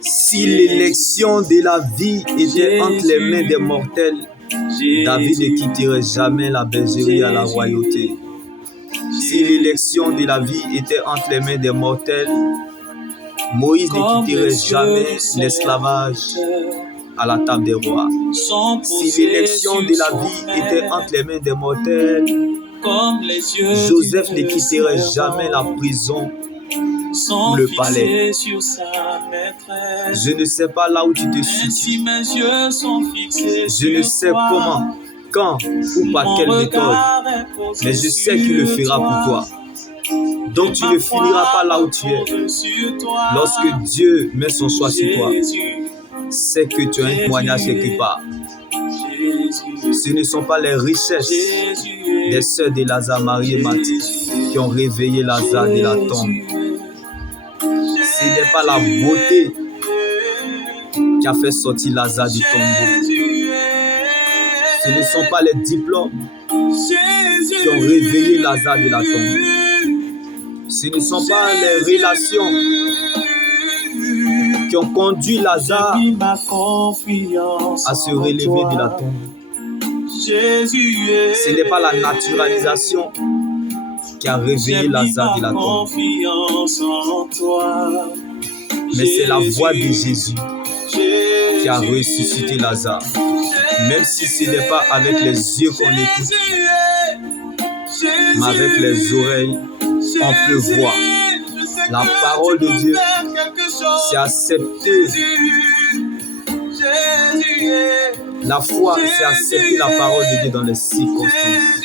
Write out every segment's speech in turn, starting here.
Si l'élection de la vie était entre les mains des mortels, David ne quitterait jamais la bergerie à la royauté. Si l'élection de la vie était entre les mains des mortels, Moïse ne quitterait jamais l'esclavage à la table des rois. Si l'élection de la vie était entre les mains des mortels, Joseph ne quitterait jamais la prison ou le palais. Je ne sais pas là où tu te situes. Je ne sais comment, quand ou par quelle méthode, mais je sais qu'il le fera pour toi. Donc tu ne finiras pas là où tu es. Lorsque Dieu met son choix sur toi, c'est que tu as un témoignage quelque part. Ce ne sont pas les richesses des sœurs de Lazare, Marie et Marthe, qui ont réveillé Lazare de la tombe. Ce n'est pas la beauté qui a fait sortir Lazare du tombeau. Ce ne sont pas les diplômes qui ont réveillé Lazare de la tombe. Ce ne sont pas les relations qui ont conduit Lazare à se relever de la tombe. Ce n'est pas la naturalisation qui a réveillé Lazare de la tombe, mais c'est la voix de Jésus qui a ressuscité Lazare. Même si ce n'est pas avec les yeux qu'on écoute, mais avec les oreilles, on peut voir. La parole de Dieu, c'est accepter. La foi, c'est accepter la parole de Dieu dans les circonstances.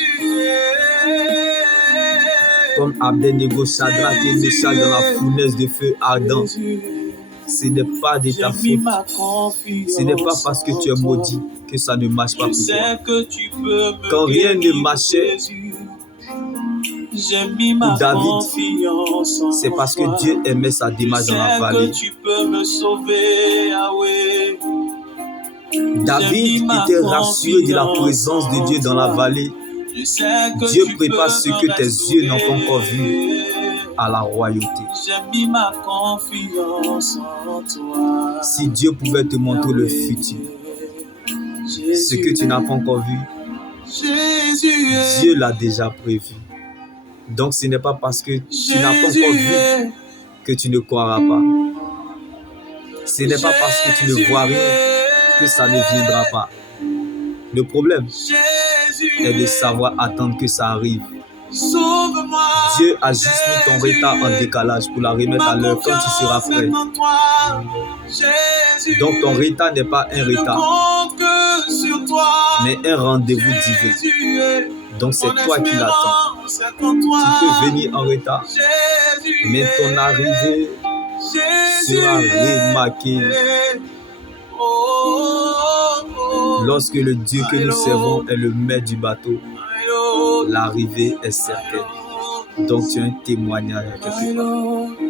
Comme Abednego, Shadrach et Meshach dans la fournaise de feu ardent. Ce n'est pas de ta faute. Ce n'est pas parce que tu es maudit que ça ne marche pas pour toi. Quand rien ne marchait pour David, c'est parce que Dieu aimait sa démarche dans la vallée. David était rassuré de la présence de Dieu dans la vallée. Dieu prépare ce que tes yeux n'ont pas encore vu à la royauté. Si Dieu pouvait te montrer le futur, ce que tu n'as pas encore vu, Dieu l'a déjà prévu. Donc ce n'est pas parce que tu n'as pas encore vu que tu ne croiras pas. Ce n'est pas parce que tu ne vois rien que ça ne viendra pas. Le problème est de savoir attendre que ça arrive. Dieu a juste mis ton retard en décalage pour la remettre à l'heure quand tu seras prêt. Donc ton retard n'est pas un retard, mais un rendez-vous divin. Donc c'est toi qui l'attends. Tu peux venir en retard, mais ton arrivée sera remarquée. Lorsque le Dieu que nous servons est le maître du bateau, l'arrivée est certaine. Donc tu as un témoignage à quelque part.